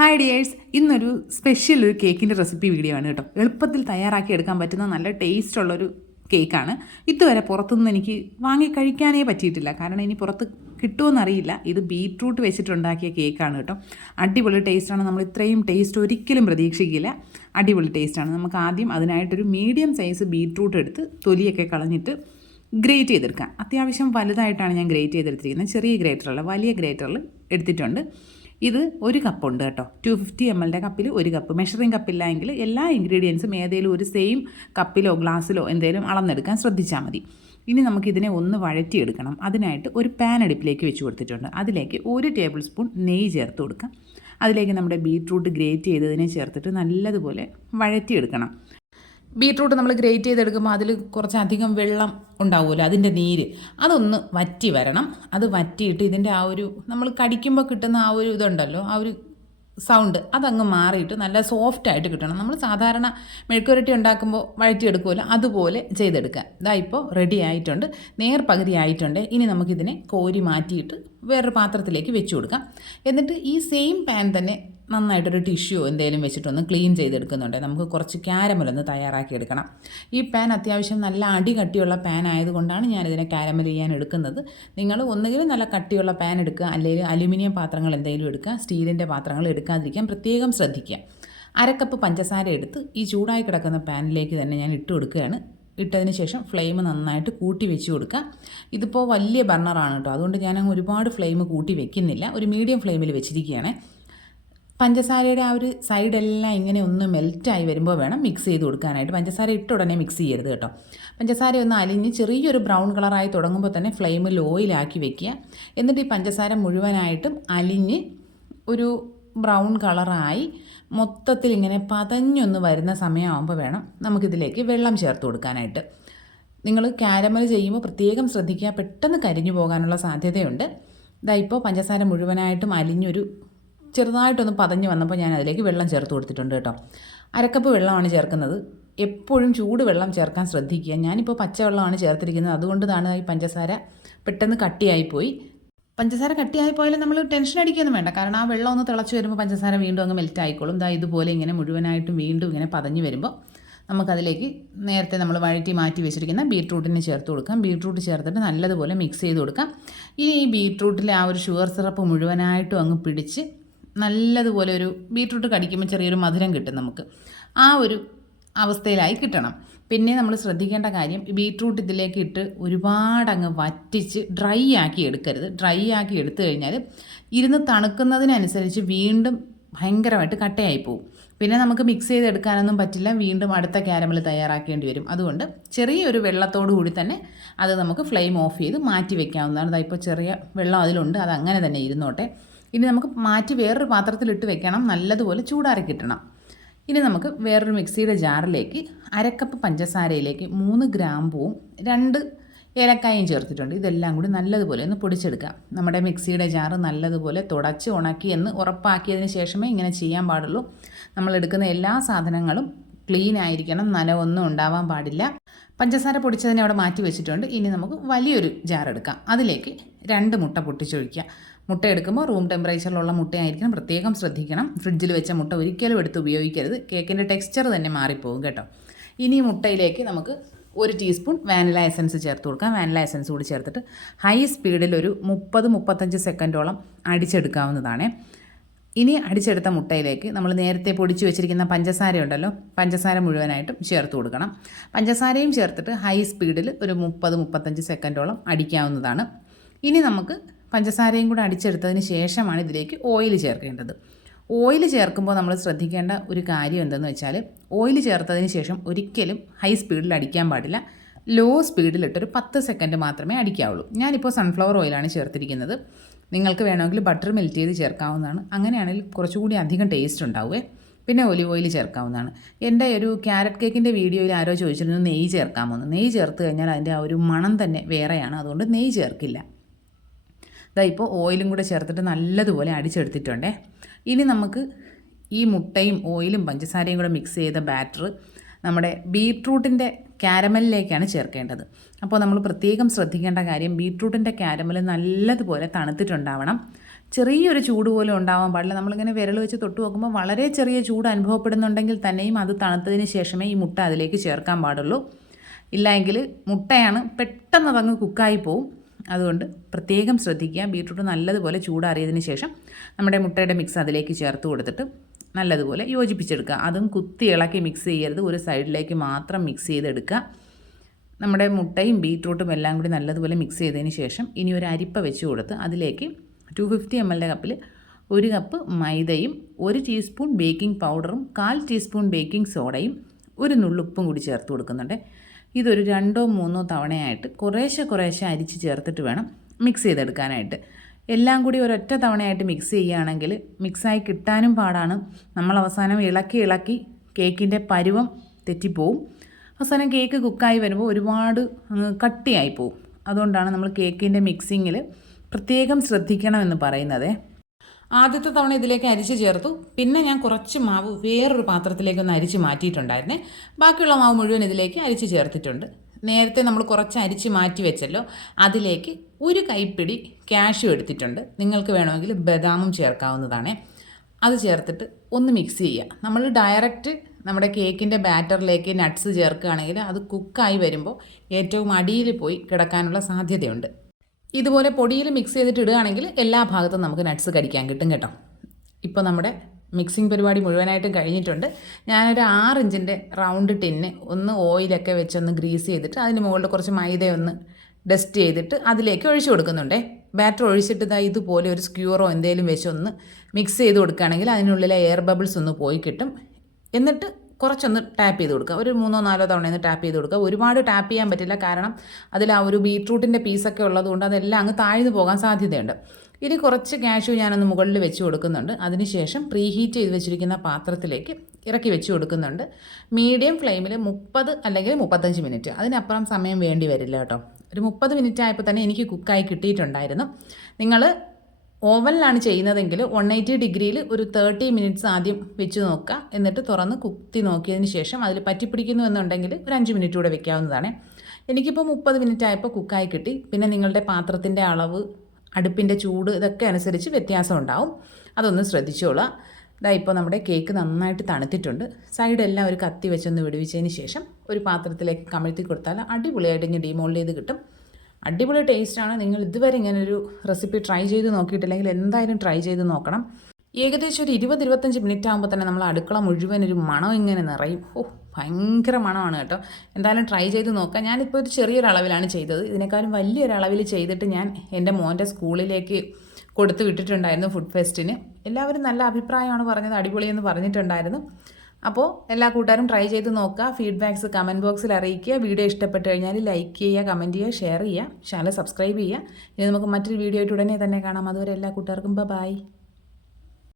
Hi dears, ഇന്നൊരു special ഒരു കേക്കിൻ്റെ റെസിപ്പി വീഡിയോ ആണ് കേട്ടോ. എളുപ്പത്തിൽ തയ്യാറാക്കി എടുക്കാൻ പറ്റുന്ന നല്ല ടേസ്റ്റുള്ളൊരു കേക്കാണ്. ഇതുവരെ പുറത്തുനിന്ന് എനിക്ക് വാങ്ങി കഴിക്കാനേ പറ്റിയിട്ടില്ല, കാരണം ഇനി പുറത്ത് കിട്ടുമെന്നറിയില്ല. ഇത് ബീറ്റ്റൂട്ട് വെച്ചിട്ടുണ്ടാക്കിയ കേക്കാണ് കേട്ടോ. അടിപൊളി ടേസ്റ്റാണ്. നമ്മൾ ഇത്രയും ടേസ്റ്റ് ഒരിക്കലും പ്രതീക്ഷിക്കില്ല. അടിപൊളി ടേസ്റ്റാണ്. നമുക്ക് ആദ്യം അതിനായിട്ടൊരു മീഡിയം സൈസ് ബീറ്റ്റൂട്ട് എടുത്ത് തൊലിയൊക്കെ കളഞ്ഞിട്ട് ഗ്രേറ്റ് ചെയ്തെടുക്കാം. അത്യാവശ്യം വലുതായിട്ടാണ് ഞാൻ ഗ്രേറ്റ് ചെയ്തെടുത്തിരിക്കുന്നത്. ചെറിയ ഗ്രേറ്ററല്ല, വലിയ ഗ്രേറ്ററിൽ എടുത്തിട്ടുണ്ട്. ഇത് ഒരു കപ്പുണ്ട് കേട്ടോ. 250 ml കപ്പിൽ ഒരു കപ്പ്. മെഷറിംഗ് കപ്പില്ല എങ്കിൽ എല്ലാ ഇൻഗ്രീഡിയൻസും ഏതെങ്കിലും ഒരു സെയിം കപ്പിലോ ഗ്ലാസ്സിലോ എന്തെങ്കിലും അളന്നെടുക്കാൻ ശ്രദ്ധിച്ചാൽ മതി. ഇനി നമുക്കിതിനെ ഒന്ന് വഴറ്റിയെടുക്കണം. അതിനായിട്ട് ഒരു പാൻ അടുപ്പിലേക്ക് വെച്ച് കൊടുത്തിട്ടുണ്ട്. അതിലേക്ക് 1 ടേബിൾ സ്പൂൺ നെയ്യ് ചേർത്ത് കൊടുക്കാം. അതിലേക്ക് നമ്മുടെ ബീറ്റ്റൂട്ട് ഗ്രേറ്റ് ചെയ്തതിനെ ചേർത്തിട്ട് നല്ലതുപോലെ വഴറ്റിയെടുക്കണം. ബീറ്റ്റൂട്ട് നമ്മൾ ഗ്രേറ്റ് ചെയ്തെടുക്കുമ്പോൾ അതിൽ കുറച്ചധികം വെള്ളം ഉണ്ടാവുമല്ലോ, അതിൻ്റെ നീര് അതൊന്ന് വറ്റി വരണം. അത് വറ്റിയിട്ട് ഇതിൻ്റെ ആ ഒരു നമ്മൾ കടിക്കുമ്പോൾ കിട്ടുന്ന ആ ഒരു ഇതുണ്ടല്ലോ, ആ ഒരു സൗണ്ട് അതങ്ങ് മാറിയിട്ട് നല്ല സോഫ്റ്റായിട്ട് കിട്ടണം. നമ്മൾ സാധാരണ മെഴുക്കുരട്ടി ഉണ്ടാക്കുമ്പോൾ വഴറ്റിയെടുക്കുമല്ലോ, അതുപോലെ ചെയ്തെടുക്കുക. ഇതാ ഇപ്പോൾ റെഡി ആയിട്ടുണ്ട്, നേർപകുതി ആയിട്ടുണ്ട്. ഇനി നമുക്കിതിനെ കോരി മാറ്റിയിട്ട് വേറൊരു പാത്രത്തിലേക്ക് വെച്ച് കൊടുക്കാം. എന്നിട്ട് ഈ സെയിം പാൻ തന്നെ നന്നായിട്ടൊരു ടിഷ്യൂ എന്തെങ്കിലും വെച്ചിട്ടൊന്ന് ക്ലീൻ ചെയ്തെടുക്കുന്നുണ്ട്. നമുക്ക് കുറച്ച് ക്യാരമലൊന്ന് തയ്യാറാക്കി എടുക്കണം. ഈ പാൻ അത്യാവശ്യം നല്ല അടി കട്ടിയുള്ള പാൻ ആയതുകൊണ്ടാണ് ഞാനിതിനെ ക്യാരമൽ ചെയ്യാൻ എടുക്കുന്നത്. നിങ്ങൾ ഒന്നുകിലും നല്ല കട്ടിയുള്ള പാൻ എടുക്കുക, അല്ലെങ്കിൽ അലുമിനിയം പാത്രങ്ങൾ എന്തെങ്കിലും എടുക്കുക. സ്റ്റീലിൻ്റെ പാത്രങ്ങൾ എടുക്കാതിരിക്കാൻ പ്രത്യേകം ശ്രദ്ധിക്കുക. 1/2 കപ്പ് പഞ്ചസാര എടുത്ത് ഈ ചൂടായി കിടക്കുന്ന പാനിലേക്ക് തന്നെ ഞാൻ ഇട്ട് കൊടുക്കുകയാണ്. ഇട്ടതിന് ശേഷം ഫ്ലെയിം നന്നായിട്ട് കൂട്ടി വെച്ച് കൊടുക്കുക. ഇതിപ്പോൾ വലിയ ബർണറാണ് കേട്ടോ, അതുകൊണ്ട് ഞാൻ ഒരുപാട് ഫ്ലെയിം കൂട്ടി വെക്കുന്നില്ല. ഒരു മീഡിയം ഫ്ലെയിമിൽ വെച്ചിരിക്കുകയാണ്. പഞ്ചസാരയുടെ ആ ഒരു സൈഡെല്ലാം ഇങ്ങനെ ഒന്ന് മെൽറ്റായി വരുമ്പോൾ വേണം മിക്സ് ചെയ്ത് കൊടുക്കാനായിട്ട്. പഞ്ചസാര ഇട്ട ഉടനെ മിക്സ് ചെയ്യരുത് കേട്ടോ. പഞ്ചസാര ഒന്ന് അലിഞ്ഞ് ചെറിയൊരു ബ്രൗൺ കളറായി തുടങ്ങുമ്പോൾ തന്നെ ഫ്ലെയിം ലോയിലാക്കി വെക്കുക. എന്നിട്ട് ഈ പഞ്ചസാര മുഴുവനായിട്ടും അലിഞ്ഞ് ഒരു ബ്രൗൺ കളറായി മൊത്തത്തിൽ ഇങ്ങനെ പതഞ്ഞൊന്ന് വരുന്ന സമയമാകുമ്പോൾ വേണം നമുക്കിതിലേക്ക് വെള്ളം ചേർത്ത് കൊടുക്കാനായിട്ട്. നിങ്ങൾ ക്യാരമൽ ചെയ്യുമ്പോൾ പ്രത്യേകം ശ്രദ്ധിക്കുക, പെട്ടെന്ന് കരിഞ്ഞു പോകാനുള്ള സാധ്യതയുണ്ട്. ഇതാ ഇപ്പോൾ പഞ്ചസാര മുഴുവനായിട്ടും അലിഞ്ഞൊരു ചെറുതായിട്ടൊന്ന് പതഞ്ഞ് വന്നപ്പോൾ ഞാൻ അതിലേക്ക് വെള്ളം ചേർത്ത് കൊടുത്തിട്ടുണ്ട് കേട്ടോ. 1/2 കപ്പ് വെള്ളമാണ് ചേർക്കുന്നത്. എപ്പോഴും ചൂട് വെള്ളം ചേർക്കാൻ ശ്രദ്ധിക്കുക. ഞാനിപ്പോൾ പച്ചവെള്ളമാണ് ചേർത്തിരിക്കുന്നത്, അതുകൊണ്ടാണ് ഈ പഞ്ചസാര പെട്ടെന്ന് കട്ടിയായിപ്പോയി. പഞ്ചസാര കട്ടിയായിപ്പോയാലും നമ്മൾ ടെൻഷൻ അടിക്കുകയൊന്നും വേണ്ട, കാരണം ആ വെള്ളം ഒന്ന് തിളച്ച് വരുമ്പോൾ പഞ്ചസാര വീണ്ടും അങ്ങ് മെൽറ്റ് ആയിക്കോളും. ഇതുപോലെ ഇങ്ങനെ മുഴുവനായിട്ടും വീണ്ടും ഇങ്ങനെ പതഞ്ഞ് വരുമ്പോൾ നമുക്കതിലേക്ക് നേരത്തെ നമ്മൾ വഴറ്റി മാറ്റി വെച്ചിരിക്കുന്ന ബീറ്റ്റൂട്ടിനെ ചേർത്ത് കൊടുക്കാം. ബീറ്റ്റൂട്ട് ചേർത്തിട്ട് നല്ലതുപോലെ മിക്സ് ചെയ്ത് കൊടുക്കാം. ഇനി ഈ ബീറ്റ്റൂട്ടിലെ ആ ഒരു ഷുഗർ സിറപ്പ് മുഴുവനായിട്ടും അങ്ങ് പിടിച്ച് നല്ലതുപോലെ ഒരു ബീറ്റ്റൂട്ട് കടിക്കുമ്പോൾ ചെറിയൊരു മധുരം കിട്ടും നമുക്ക്. ആ ഒരു അവസ്ഥയിലായി കിട്ടണം. പിന്നെ നമ്മൾ ശ്രദ്ധിക്കേണ്ട കാര്യം, ബീറ്റ്റൂട്ട് ഇതിലേക്ക് ഇട്ട് ഒരുപാട് അങ്ങ് വറ്റിച്ച് ഡ്രൈ ആക്കി എടുക്കരുത്. ഡ്രൈ ആക്കി എടുത്തു കഴിഞ്ഞാൽ ഇരുന്ന് തണുക്കുന്നതിനനുസരിച്ച് വീണ്ടും ഭയങ്കരമായിട്ട് കട്ടയായി പോകും. പിന്നെ നമുക്ക് മിക്സ് ചെയ്തെടുക്കാനൊന്നും പറ്റില്ല, വീണ്ടും അടുത്ത ക്യാരമൽ തയ്യാറാക്കേണ്ടി വരും. അതുകൊണ്ട് ചെറിയൊരു വെള്ളത്തോടു കൂടി തന്നെ അത് നമുക്ക് ഫ്ലെയിം ഓഫ് ചെയ്ത് മാറ്റി വെക്കാവുന്നതാണ്. ഇപ്പോൾ ചെറിയ വെള്ളം അതിലുണ്ട്, അത് അങ്ങനെ തന്നെ ഇരുന്നോട്ടെ. ഇനി നമുക്ക് മാറ്റി വേറൊരു പാത്രത്തിലിട്ട് വെക്കണം, നല്ലതുപോലെ ചൂടാറി കിട്ടണം. ഇനി നമുക്ക് വേറൊരു മിക്സിയുടെ ജാറിലേക്ക് 1/2 കപ്പ് പഞ്ചസാരയിലേക്ക് 3 ഗ്രാമ്പൂവും 2 ഏലക്കായും ചേർത്തിട്ടുണ്ട്. ഇതെല്ലാം കൂടി നല്ലതുപോലെ ഒന്ന് പൊടിച്ചെടുക്കാം. നമ്മുടെ മിക്സിയുടെ ജാറ് നല്ലതുപോലെ തുടച്ച് ഉണക്കി എന്ന് ഉറപ്പാക്കിയതിന് ശേഷമേ ഇങ്ങനെ ചെയ്യാൻ പാടുള്ളൂ. നമ്മൾ എടുക്കുന്ന എല്ലാ സാധനങ്ങളും ക്ലീൻ ആയിരിക്കണം, നനവൊന്നും ഉണ്ടാവാൻ പാടില്ല. പഞ്ചസാര പൊടിച്ചതിനെ അവിടെ മാറ്റി വെച്ചിട്ടുണ്ട്. ഇനി നമുക്ക് വലിയൊരു ജാർ എടുക്കാം. അതിലേക്ക് 2 മുട്ട പൊട്ടിച്ചൊഴിക്കുക. മുട്ട എടുക്കുമ്പോൾ റൂം ടെമ്പറേച്ചറിലുള്ള മുട്ടയായിരിക്കണം, പ്രത്യേകം ശ്രദ്ധിക്കണം. ഫ്രിഡ്ജിൽ വെച്ച മുട്ട ഒരിക്കലും എടുത്ത് ഉപയോഗിക്കരുത്, കേക്കിൻ്റെ ടെക്സ്ചർ തന്നെ മാറിപ്പോകും കേട്ടോ. ഇനി മുട്ടയിലേക്ക് നമുക്ക് 1 ടീസ്പൂൺ വാനില എസൻസ് ചേർത്ത് കൊടുക്കാം. വാനില എസൻസ് കൂടി ചേർത്തിട്ട് ഹൈ സ്പീഡിൽ ഒരു 30-35 സെക്കൻഡോളം അടിച്ചെടുക്കാവുന്നതാണ്. ഇനി അടിച്ചെടുത്ത മുട്ടയിലേക്ക് നമ്മൾ നേരത്തെ പൊടിച്ചു വെച്ചിരിക്കുന്ന പഞ്ചസാര ഉണ്ടല്ലോ, പഞ്ചസാര മുഴുവനായിട്ടും ചേർത്ത് കൊടുക്കണം. പഞ്ചസാരയും ചേർത്തിട്ട് ഹൈ സ്പീഡിൽ ഒരു 30-35 സെക്കൻഡോളം അടിക്കാവുന്നതാണ്. ഇനി നമുക്ക് പഞ്ചസാരയും കൂടെ അടിച്ചെടുത്തതിന് ശേഷമാണ് ഇതിലേക്ക് ഓയിൽ ചേർക്കേണ്ടത്. ഓയിൽ ചേർക്കുമ്പോൾ നമ്മൾ ശ്രദ്ധിക്കേണ്ട ഒരു കാര്യം എന്തെന്ന് വെച്ചാൽ, ഓയിൽ ചേർത്തതിന് ശേഷം ഒരിക്കലും ഹൈ സ്പീഡിൽ അടിക്കാൻ പാടില്ല. ലോ സ്പീഡിലിട്ടൊരു 10 സെക്കൻഡ് മാത്രമേ അടിക്കാവുള്ളൂ. ഞാനിപ്പോൾ സൺഫ്ലവർ ഓയിലാണ് ചേർത്തിരിക്കുന്നത്. നിങ്ങൾക്ക് വേണമെങ്കിൽ ബട്ടർ മെൽറ്റ് ചെയ്ത് ചേർക്കാവുന്നതാണ്. അങ്ങനെയാണെങ്കിൽ കുറച്ചുകൂടി അധികം ടേസ്റ്റ് ഉണ്ടാവുമേ. പിന്നെ ഒലിവ് ഓയിൽ ചേർക്കാവുന്നതാണ്. എൻ്റെ ഒരു ക്യാരറ്റ് കേക്കിൻ്റെ വീഡിയോയിൽ ആരോ ചോദിച്ചിരുന്നു നെയ്യ് ചേർക്കാമെന്ന്. നെയ്യ് ചേർത്ത് കഴിഞ്ഞാൽ അതിൻ്റെ ആ ഒരു മണം തന്നെ വേറെയാണ്, അതുകൊണ്ട് നെയ്യ് ചേർക്കില്ല. ഇപ്പോൾ ഓയിലും കൂടെ ചേർത്തിട്ട് നല്ലതുപോലെ അടിച്ചെടുത്തിട്ടുണ്ടേ. ഇനി നമുക്ക് ഈ മുട്ടയും ഓയിലും പഞ്ചസാരയും കൂടെ മിക്സ് ചെയ്ത ബാറ്റർ നമ്മുടെ ബീറ്റ്റൂട്ടിൻ്റെ ക്യാരമലിലേക്കാണ് ചേർക്കേണ്ടത്. അപ്പോൾ നമ്മൾ പ്രത്യേകം ശ്രദ്ധിക്കേണ്ട കാര്യം, ബീറ്റ്റൂട്ടിൻ്റെ ക്യാരമൽ നല്ലതുപോലെ തണുത്തിട്ടുണ്ടാവണം. ചെറിയൊരു ചൂട് പോലും ഉണ്ടാവാൻ പാടില്ല. നമ്മളിങ്ങനെ വിരൽ വെച്ച് തൊട്ട് നോക്കുമ്പോൾ വളരെ ചെറിയ ചൂട് അനുഭവപ്പെടുന്നുണ്ടെങ്കിൽ തന്നെയും അത് തണുത്തതിന് ശേഷമേ ഈ മുട്ട അതിലേക്ക് ചേർക്കാൻ പാടുള്ളൂ. ഇല്ലെങ്കിൽ മുട്ടയാണ് പെട്ടെന്ന് അതങ്ങ് കുക്കായി പോവും. അതുകൊണ്ട് പ്രത്യേകം ശ്രദ്ധിക്കുക. ബീട്രൂട്ട് നല്ലതുപോലെ ചൂടാറിയതിന് ശേഷം നമ്മുടെ മുട്ടയുടെ മിക്സ് അതിലേക്ക് ചേർത്ത് കൊടുത്തിട്ട് നല്ലതുപോലെ യോജിപ്പിച്ചെടുക്കുക. അതും കുത്തി ഇളക്കി മിക്സ് ചെയ്യരുത്, ഒരു സൈഡിലേക്ക് മാത്രം മിക്സ് ചെയ്തെടുക്കുക. നമ്മുടെ മുട്ടയും ബീട്രൂട്ടും എല്ലാം കൂടി നല്ലതുപോലെ മിക്സ് ചെയ്തതിന് ശേഷം ഇനി ഒരു അരിപ്പ വെച്ച് കൊടുത്ത് അതിലേക്ക് 250 ml കപ്പിൽ 1 കപ്പ് മൈദയും 1 ടീസ്പൂൺ ബേക്കിംഗ് പൗഡറും 1/4 ടീസ്പൂൺ ബേക്കിംഗ് സോഡയും 1 നുള്ളുപ്പും കൂടി ചേർത്ത് കൊടുക്കുന്നുണ്ട്. ഇതൊരു 2-3 തവണയായിട്ട് കുറേശ്ശെ അരിച്ച് ചേർത്തിട്ട് വേണം മിക്സ് ചെയ്തെടുക്കാനായിട്ട്. എല്ലാം കൂടി ഒരൊറ്റ തവണയായിട്ട് മിക്സ് ചെയ്യുകയാണെങ്കിൽ മിക്സായി കിട്ടാനും പാടാണ്. നമ്മൾ അവസാനം ഇളക്കി കേക്കിൻ്റെ പരുവം തെറ്റിപ്പോവും. അവസാനം കേക്ക് കുക്കായി വരുമ്പോൾ ഒരുപാട് കട്ടിയായി പോവും. അതുകൊണ്ടാണ് നമ്മൾ കേക്കിൻ്റെ മിക്സിങ്ങിൽ പ്രത്യേകം ശ്രദ്ധിക്കണമെന്ന് പറയുന്നത്. ആദ്യത്തെ തവണ ഇതിലേക്ക് അരിച്ച് ചേർത്തു. പിന്നെ ഞാൻ കുറച്ച് മാവ് വേറൊരു പാത്രത്തിലേക്കൊന്ന് അരിച്ച് മാറ്റിയിട്ടുണ്ടായിരുന്നേ. ബാക്കിയുള്ള മാവ് മുഴുവൻ ഇതിലേക്ക് അരിച്ച് ചേർത്തിട്ടുണ്ട്. നേരത്തെ നമ്മൾ കുറച്ച് അരിച്ച് മാറ്റി വെച്ചല്ലോ, അതിലേക്ക് 1 കൈപ്പിടി കാഷ്യൂ എടുത്തിട്ടുണ്ട്. നിങ്ങൾക്ക് വേണമെങ്കിൽ ബദാമും ചേർക്കാവുന്നതാണ്. അത് ചേർത്തിട്ട് ഒന്ന് മിക്സ് ചെയ്യുക. നമ്മൾ ഡയറക്റ്റ് നമ്മുടെ കേക്കിൻ്റെ ബാറ്ററിലേക്ക് നട്ട്സ് ചേർക്കുകയാണെങ്കിൽ അത് കുക്കായി വരുമ്പോൾ ഏറ്റവും അടിയിൽ പോയി കിടക്കാനുള്ള സാധ്യതയുണ്ട്. ഇതുപോലെ പൊടിയിൽ മിക്സ് ചെയ്തിട്ട് ഇടുകയാണെങ്കിൽ എല്ലാ ഭാഗത്തും നമുക്ക് നട്ട്സ് കടിക്കാൻ കിട്ടും കേട്ടോ. ഇപ്പോൾ നമ്മുടെ മിക്സിംഗ് പരിപാടി മുഴുവനായിട്ടും കഴിഞ്ഞിട്ടുണ്ട്. ഞാനൊരു 6 ഇഞ്ചിൻ്റെ റൗണ്ട് ടിന്ന് ഒന്ന് ഓയിലൊക്കെ വെച്ചൊന്ന് ഗ്രീസ് ചെയ്തിട്ട് അതിന് മുകളിൽ കുറച്ച് മൈദയൊന്ന് ഡസ്റ്റ് ചെയ്തിട്ട് അതിലേക്ക് ഒഴിച്ചു കൊടുക്കുന്നുണ്ടേ. ബാറ്റർ ഒഴിച്ചിട്ട് ഇതുപോലെ ഒരു സ്ക്യൂറോ എന്തെങ്കിലും വെച്ചൊന്ന് മിക്സ് ചെയ്ത് കൊടുക്കുകയാണെങ്കിൽ അതിനുള്ളിലെ എയർ ബബിൾസ് ഒന്ന് പോയി കിട്ടും. എന്നിട്ട് കുറച്ചൊന്ന് ടാപ്പ് ചെയ്ത് കൊടുക്കുക. ഒരു 3-4 തവണ ഒന്ന് ടാപ്പ് ചെയ്ത് കൊടുക്കുക. ഒരുപാട് ടാപ്പ് ചെയ്യാൻ പറ്റില്ല, കാരണം അതിൽ ആ ഒരു ബീട്രൂട്ടിൻ്റെ പീസൊക്കെ ഉള്ളതുകൊണ്ട് അതെല്ലാം അങ്ങ് താഴ്ന്നു പോകാൻ സാധ്യതയുണ്ട്. ഇനി കുറച്ച് കാഷ്യൂ ഞാനൊന്ന് മുകളിൽ വെച്ച് കൊടുക്കുന്നുണ്ട്. അതിനുശേഷം പ്രീ ഹീറ്റ് ചെയ്ത് വെച്ചിരിക്കുന്ന പാത്രത്തിലേക്ക് ഇറക്കി വെച്ച് കൊടുക്കുന്നുണ്ട്. മീഡിയം ഫ്ലെയിമിൽ 30 അല്ലെങ്കിൽ 35 മിനിറ്റ്, അതിനപ്പുറം സമയം വേണ്ടി വരില്ല കേട്ടോ. ഒരു 30 മിനിറ്റ് ആയപ്പോൾ തന്നെ എനിക്ക് കുക്കായി കിട്ടിയിട്ടുണ്ടായിരുന്നു. നിങ്ങൾ ഓവനിലാണ് ചെയ്യുന്നതെങ്കിൽ 180 ഡിഗ്രിയിൽ ഒരു 30 മിനിറ്റ്സ് ആദ്യം വെച്ച് നോക്കുക. എന്നിട്ട് തുറന്ന് കുത്തി നോക്കിയതിന് ശേഷം അതിൽ പറ്റിപ്പിടിക്കുന്നു എന്നുണ്ടെങ്കിൽ ഒരു 5 മിനിറ്റ് കൂടെ വെക്കാവുന്നതാണ്. എനിക്കിപ്പോൾ 30 മിനിറ്റ് ആയപ്പോൾ കുക്കായി കിട്ടി. പിന്നെ നിങ്ങളുടെ പാത്രത്തിൻ്റെ അളവ്, അടുപ്പിൻ്റെ ചൂട് ഇതൊക്കെ അനുസരിച്ച് വ്യത്യാസം ഉണ്ടാവും. അതൊന്ന് ശ്രദ്ധിച്ചോളുക. ഇപ്പോൾ നമ്മുടെ കേക്ക് നന്നായിട്ട് തണുത്തിട്ടുണ്ട്. സൈഡെല്ലാം ഒരു കത്തി വെച്ചൊന്ന് വിടുവിച്ചതിന് ശേഷം ഒരു പാത്രത്തിലേക്ക് കമഴ്ത്തി കൊടുത്താൽ അടിപൊളിയായിട്ട് ഇങ്ങനെ ഡീമോൾഡ് ചെയ്ത് കിട്ടും. അടിപൊളി ടേസ്റ്റാണ്. നിങ്ങൾ ഇതുവരെ ഇങ്ങനൊരു റെസിപ്പി ട്രൈ ചെയ്ത് നോക്കിയിട്ടില്ലെങ്കിൽ എന്തായാലും ട്രൈ ചെയ്ത് നോക്കണം. ഏകദേശം ഒരു 20-25 മിനിറ്റ് ആകുമ്പോൾ തന്നെ നമ്മൾ അടുക്കള മുഴുവൻ ഒരു മണം ഇങ്ങനെ നിറയും. ഭയങ്കര മണമാണ് കേട്ടോ. എന്തായാലും ട്രൈ ചെയ്ത് നോക്കാം. ഞാനിപ്പോൾ ഒരു ചെറിയൊരളവിലാണ് ചെയ്തത്. ഇതിനേക്കാളും വലിയൊരളവിൽ ചെയ്തിട്ട് ഞാൻ എൻ്റെ മോൻ്റെ സ്കൂളിലേക്ക് കൊടുത്തു വിട്ടിട്ടുണ്ടായിരുന്നു ഫുഡ് ഫെസ്റ്റിന്. എല്ലാവരും നല്ല അഭിപ്രായമാണ് പറഞ്ഞത്, അടിപൊളിയെന്ന് പറഞ്ഞിട്ടുണ്ടായിരുന്നു. അപ്പോൾ എല്ലാ കൂട്ടുകാരും ട്രൈ ചെയ്ത് നോക്കുക. ഫീഡ്ബാക്ക്സ് കമൻറ്റ് ബോക്സിൽ അറിയിക്കുക. വീഡിയോ ഇഷ്ടപ്പെട്ട് കഴിഞ്ഞാൽ ലൈക്ക് ചെയ്യുക, കമൻറ്റ് ചെയ്യുക, ഷെയർ ചെയ്യുക, ചാനൽ സബ്സ്ക്രൈബ് ചെയ്യുക. ഇനി നമുക്ക് മറ്റൊരു വീഡിയോ ആയിട്ട് ഉടനെ തന്നെ കാണാം. അതുവരെ എല്ലാ കൂട്ടുകാർക്കും ബൈ.